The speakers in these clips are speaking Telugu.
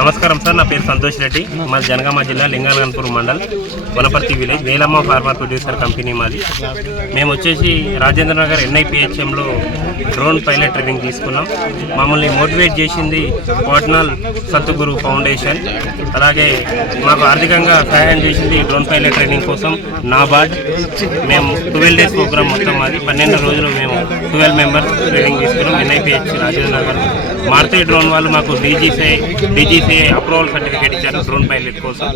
నమస్కారం సార్, నా పేరు సంతోష్ రెడ్డి. మాది జనగామ జిల్లా Lingalaghanpur mandal Wanaparthi village Velamma farmer producer company మాది. మేము వచ్చేసి రాజేంద్ర నగర్ NIPHMలో డ్రోన్ పైలట్ ట్రైనింగ్ తీసుకున్నాం. మమ్మల్ని మోటివేట్ చేసింది వాట్నాల్ సత్తుగురు ఫౌండేషన్. అలాగే మాకు ఆర్థికంగా సహాయం చేసింది డ్రోన్ పైలట్ ట్రైనింగ్ కోసం నాబార్డ్. మేము 12 days ప్రోగ్రామ్ మొత్తం మాది 12 రోజులు మేము 12 మెంబర్స్ ట్రైనింగ్ తీసుకున్నాం. NIPH రాజేంద్ర నగర్. మారుతి డ్రోన్ వాళ్ళు మాకు DGCA అప్రూవల్ సర్టిఫికేట్ ఇచ్చారు డ్రోన్ పైలట్ కోసం.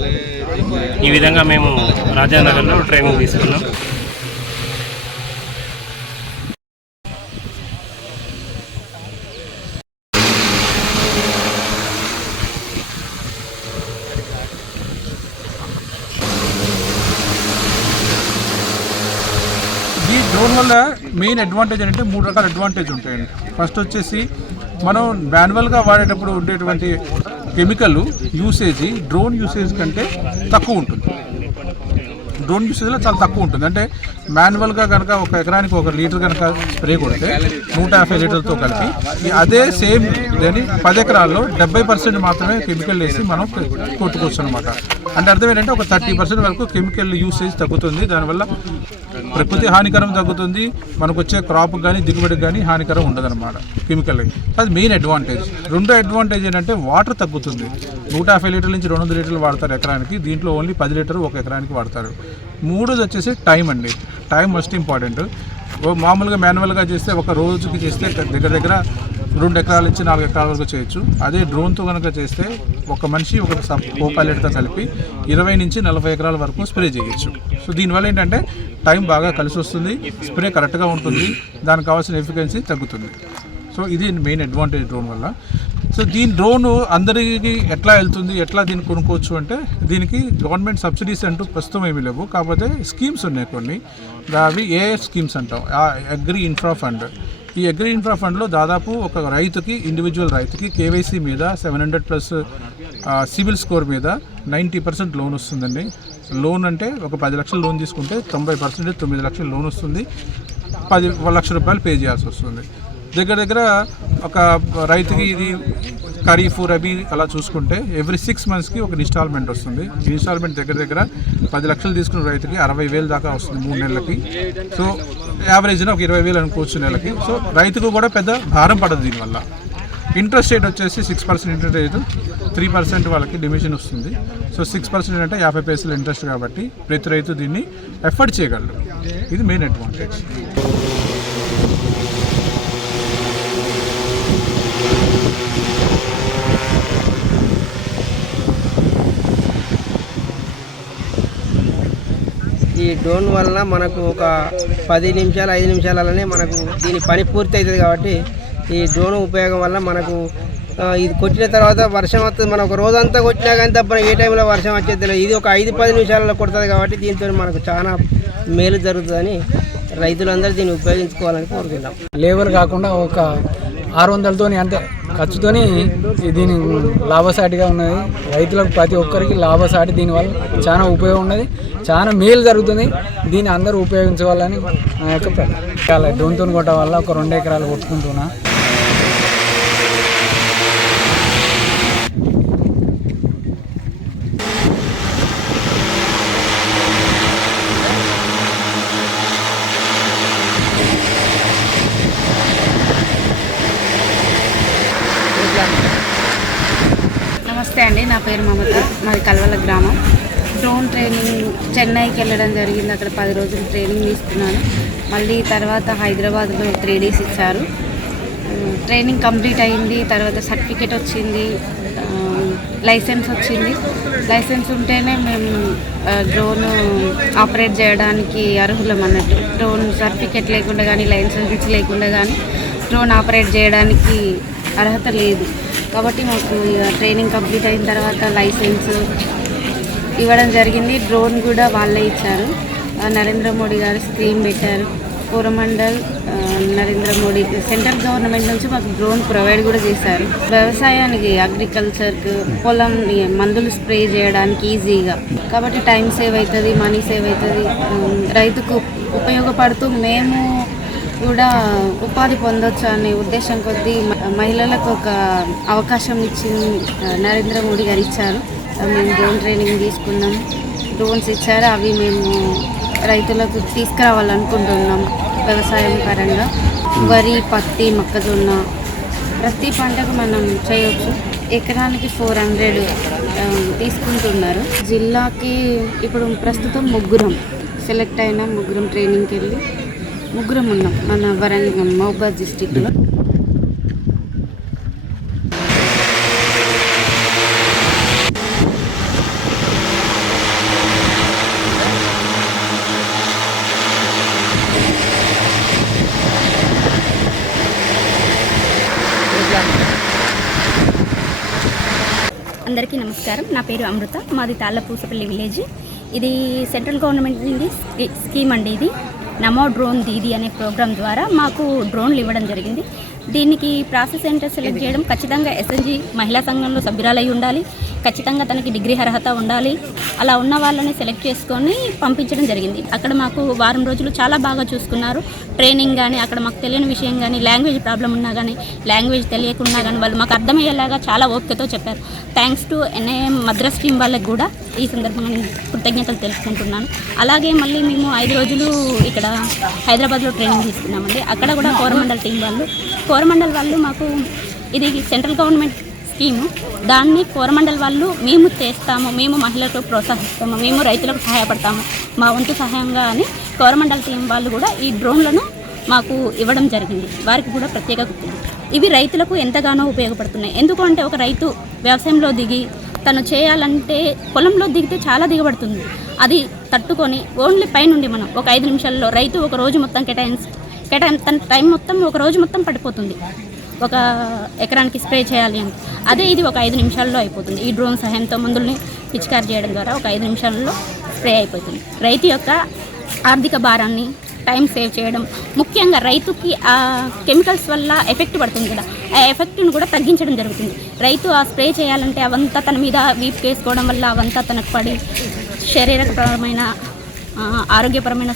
ఈ విధంగా మేము రాజేంద్ర నగర్లో ట్రైనింగ్ తీసుకున్నాం. ఈ డ్రోన్ వల్ల మెయిన్ అడ్వాంటేజ్ అంటే 3 రకాల అడ్వాంటేజ్ ఉంటాయండి. ఫస్ట్ వచ్చేసి మనం మాన్యువల్గా వాడేటప్పుడు ఉండేటువంటి కెమికల్ యూసేజ్ డ్రోన్ యూసేజ్ కంటే తక్కువ ఉంటుంది. డ్రోన్ యూసేజ్లో చాలా తక్కువ ఉంటుంది. అంటే మాన్యువల్గా కనుక ఒక ఎకరానికి 1 లీటర్ కనుక స్ప్రే కొడితే 150 లీటర్లతో కలిపి అదే సేమ్ దాన్ని 10 ఎకరాల్లో 70% మాత్రమే కెమికల్ వేసి మనం కొట్టుకోవచ్చు అనమాట. అంటే అర్థం ఏంటంటే ఒక 30% వరకు కెమికల్ యూసేజ్ తగ్గుతుంది. దానివల్ల ప్రకృతి హానికరం తగ్గుతుంది, మనకు వచ్చే క్రాప్ కానీ దిగుబడికి కానీ హానికరం ఉండదన్నమాట కెమికల్. అది మెయిన్ అడ్వాంటేజ్. రెండో అడ్వాంటేజ్ ఏంటంటే వాటర్ తగ్గుతుంది. 150 లీటర్ల నుంచి 200 లీటర్లు వాడతారు ఎకరానికి, దీంట్లో ఓన్లీ 10 లీటర్లు 1 ఎకరానికి వాడతారు. మూడోది వచ్చేసి టైం అండి. Time must important. మామూలుగా మాన్యువల్గా చేస్తే ఒక రోజుకి చేస్తే దగ్గర 2 ఎకరాల నుంచి 4 ఎకరాల వరకు చేయొచ్చు. అదే డ్రోన్తో కనుక చేస్తే ఒక మనిషి ఒక పైలట్తో కలిపి 20 నుంచి 40 ఎకరాల వరకు స్ప్రే చేయొచ్చు. సో దీనివల్ల ఏంటంటే టైం బాగా కలిసి వస్తుంది, స్ప్రే కరెక్ట్గా ఉంటుంది, దానికి కావాల్సిన ఎఫిషియన్సీ తగ్గుతుంది. సో ఇది మెయిన్ అడ్వాంటేజ్ డ్రోన్ వల్ల. సో డ్రోన్ అందరికీ ఎట్లా వెళ్తుంది, ఎట్లా దీన్ని కొనుక్కోవచ్చు అంటే దీనికి గవర్నమెంట్ సబ్సిడీస్ అంటూ ప్రస్తుతం ఏమీ లేవు. కాకపోతే స్కీమ్స్ ఉన్నాయి కొన్ని. అవి ఏ స్కీమ్స్ అంటాం, అగ్రి ఇన్ఫ్రా ఫండ్. ఈ అగ్రి ఇన్ఫ్రా ఫండ్లో దాదాపు ఒక రైతుకి, ఇండివిజువల్ రైతుకి KYC మీద 700+ సివిల్ స్కోర్ మీద 90% లోన్ వస్తుందండి. లోన్ అంటే ఒక 10 లక్షల లోన్ తీసుకుంటే 90% 9 లక్షల లోన్ వస్తుంది. 10 లక్షల రూపాయలు పే చేయాల్సి వస్తుంది. దగ్గర ఒక రైతుకి ఇది ఖరీఫ్ రబీ అలా చూసుకుంటే ఎవ్రీ 6 monthsకి ఒక ఇన్స్టాల్మెంట్ వస్తుంది. ఇన్స్టాల్మెంట్ దగ్గర 10 లక్షలు తీసుకున్న రైతుకి 60,000 దాకా వస్తుంది 3 నెలలకి. సో యావరేజ్న ఒక 20,000 అనుకోవచ్చు నెలకి. సో రైతుకు కూడా పెద్ద భారం పడదు దీనివల్ల. ఇంట్రెస్ట్ రేట్ వచ్చేసి 6% ఇంట్రెస్ట్ రేటు, 3% వాళ్ళకి డిమిషన్ వస్తుంది. సో 6% అంటే 50 పైసలు ఇంట్రెస్ట్ కాబట్టి ప్రతి రైతు దీన్ని ఎఫర్ట్ చేయగలరు. ఇది మెయిన్ అడ్వాంటేజ్. ఈ డ్రోన్ వలన మనకు ఒక 10 నిమిషాలు 5 నిమిషాలనే మనకు దీని పని పూర్తి అవుతుంది. కాబట్టి ఈ డ్రోన్ ఉపయోగం వల్ల మనకు ఇది కొట్టిన తర్వాత వర్షం వస్తుంది. మనం ఒక రోజంతా కొట్టినా కానీ తప్ప ఏ టైంలో వర్షం వచ్చేది తెలియదు. ఇది ఒక 5-10 నిమిషాలలో కొడుతుంది. కాబట్టి దీంతో మనకు చాలా మేలు జరుగుతుందని రైతులందరూ దీన్ని ఉపయోగించుకోవాలని కోరుకుంటాం. లేబర్ కాకుండా ఒక 600లతో అంటే ఖర్చుతోని దీని లాభసాటిగా ఉన్నది. రైతులకు ప్రతి ఒక్కరికి లాభసాటి. దీనివల్ల చాలా ఉపయోగం ఉన్నది, చాలా మేలు జరుగుతుంది. దీన్ని అందరూ ఉపయోగించుకోవాలని నా యొక్క ప్రార్థన. డ్రోన్తో కొట్టడం వల్ల ఒక 2 ఎకరాలు కొట్టుకుంటున్నా. నమస్తే అండి, నా పేరు మమత, మాది కల్వల గ్రామం. డ్రోన్ ట్రైనింగ్ చెన్నైకి వెళ్ళడం జరిగింది. అక్కడ 10 రోజులు ట్రైనింగ్ తీసుకున్నాను. మళ్ళీ తర్వాత హైదరాబాద్లో 3 days ఇచ్చారు. ట్రైనింగ్ కంప్లీట్ అయింది. తర్వాత సర్టిఫికేట్ వచ్చింది, లైసెన్స్ వచ్చింది. లైసెన్స్ ఉంటేనే మేము డ్రోన్ ఆపరేట్ చేయడానికి అర్హులం అన్నట్టు. డ్రోన్ సర్టిఫికేట్ లేకుండా కానీ లైసెన్స్ లేకుండా కానీ డ్రోన్ ఆపరేట్ చేయడానికి అర్హత లేదు. కాబట్టి మాకు ట్రైనింగ్ కంప్లీట్ అయిన తర్వాత లైసెన్స్ ఇవ్వడం జరిగింది. డ్రోన్ కూడా వాళ్ళే ఇచ్చారు. నరేంద్ర మోడీ గారు స్కీమ్ పెట్టారు. కోరమండల్ నరేంద్ర మోడీ సెంట్రల్ గవర్నమెంట్ నుంచి మాకు డ్రోన్ ప్రొవైడ్ కూడా చేశారు. వ్యవసాయానికి, అగ్రికల్చర్కి, పొలం మందులు స్ప్రే చేయడానికి ఈజీగా. కాబట్టి టైం సేవ్ అవుతుంది, మనీ సేవ్ అవుతుంది, రైతుకు ఉపయోగపడుతూ మేము కూడా ఉపాధి పొందొచ్చు అనే ఉద్దేశం కొద్దీ మహిళలకు ఒక అవకాశం ఇచ్చి నరేంద్ర మోడీ గారు ఇచ్చారు. మేము డ్రోన్ ట్రైనింగ్ తీసుకున్నాం, డ్రోన్స్ ఇచ్చారు. అవి మేము రైతులకు తీసుకురావాలనుకుంటున్నాం. వ్యవసాయం పరంగా వరి, పత్తి, మొక్కజొన్న ప్రతి పంటకు మనం చేయొచ్చు. ఎకరానికి 400 తీసుకుంటున్నారు. జిల్లాకి ఇప్పుడు ప్రస్తుతం ముగ్గురం సెలెక్ట్ అయినా, ముగ్గురం ట్రైనింగ్కి వెళ్ళి ముగ్గురం ఉన్నాం మన వరంగల్ మహబూబాద్ డిస్టిక్లో. అందరికీ నమస్కారం. నా పేరు అమృత. మాది తాళ్ళపూసపల్లి విలేజ్. ఇది సెంట్రల్ గవర్నమెంట్ నుండి స్కీమ్ అండి. ఇది నమో డ్రోన్ దీదీ అనే ప్రోగ్రాం ద్వారా మాకు డ్రోన్లు ఇవ్వడం జరిగింది. దీనికి ప్రాసెస్ సెంటర్ సెలెక్ట్ చేయడం, ఖచ్చితంగా ఎస్ఎన్జి మహిళా సంఘంలో సభ్యురాలై ఉండాలి, ఖచ్చితంగా తనకి డిగ్రీ అర్హత ఉండాలి. అలా ఉన్న వాళ్ళని సెలెక్ట్ చేసుకొని పంపించడం జరిగింది. అక్కడ మాకు వారం రోజులు చాలా బాగా చూసుకున్నారు. ట్రైనింగ్ కానీ, అక్కడ మాకు తెలియని విషయం కానీ, లాంగ్వేజ్ ప్రాబ్లం ఉన్నా కానీ, లాంగ్వేజ్ తెలియకున్నా కానీ వాళ్ళు మాకు అర్థమయ్యేలాగా చాలా ఓపికతో చెప్పారు. Thanks to NIM Madras team వాళ్ళకి కూడా ఈ సందర్భంగా నేను కృతజ్ఞతలు తెలుసుకుంటున్నాను. అలాగే మళ్ళీ మేము 5 రోజులు ఇక్కడ హైదరాబాద్లో ట్రైనింగ్ తీసుకున్నామండి. అక్కడ కూడా కోరమండల్ టీం వాళ్ళు మాకు ఇది సెంట్రల్ గవర్నమెంట్ స్కీము, దాన్ని కోరమండల్ వాళ్ళు మేము చేస్తాము, మేము మహిళలకు ప్రోత్సహిస్తాము, మేము రైతులకు సహాయపడతాము, మా వంతు సహాయంగా అని కోరమండల్ టీం వాళ్ళు కూడా ఈ డ్రోన్లను మాకు ఇవ్వడం జరిగింది. వారికి కూడా ప్రత్యేక కృతజ్ఞతలు. ఇవి రైతులకు ఎంతగానో ఉపయోగపడుతున్నాయి. ఎందుకంటే ఒక రైతు వ్యవసాయంలో దిగి తను చేయాలంటే పొలంలో దిగితే చాలా దిగబడుతుంది. అది తట్టుకొని ఓన్లీ పైనుండి మనం ఒక 5 నిమిషాల్లో రైతు ఒక రోజు మొత్తం తన టైం మొత్తం ఒక రోజు మొత్తం పడిపోతుంది ఒక ఎకరానికి స్ప్రే చేయాలి అని. అదే ఇది ఒక 5 నిమిషాల్లో అయిపోతుంది. ఈ డ్రోన్ సహాయంతో మందుల్ని పిచికారి చేయడం ద్వారా ఒక 5 నిమిషాల్లో స్ప్రే అయిపోతుంది. రైతు యొక్క ఆర్థిక భారాన్ని టైం సేవ్ చేయడం, ముఖ్యంగా రైతుకి ఆ కెమికల్స్ వల్ల ఎఫెక్ట్ పడుతుంది కదా, ఆ ఎఫెక్ట్ను కూడా తగ్గించడం జరుగుతుంది. రైతు ఆ స్ప్రే చేయాలంటే అవంతా తన మీద వీపు వేసుకోవడం వల్ల అవంతా తనకు పడి శారీరకపరమైన ఆరోగ్యపరమైన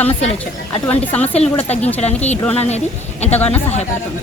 సమస్యలు వచ్చాయి. అటువంటి సమస్యలను కూడా తగ్గించడానికి ఈ డ్రోన్ అనేది ఎంతగానో సహాయపడుతుంది.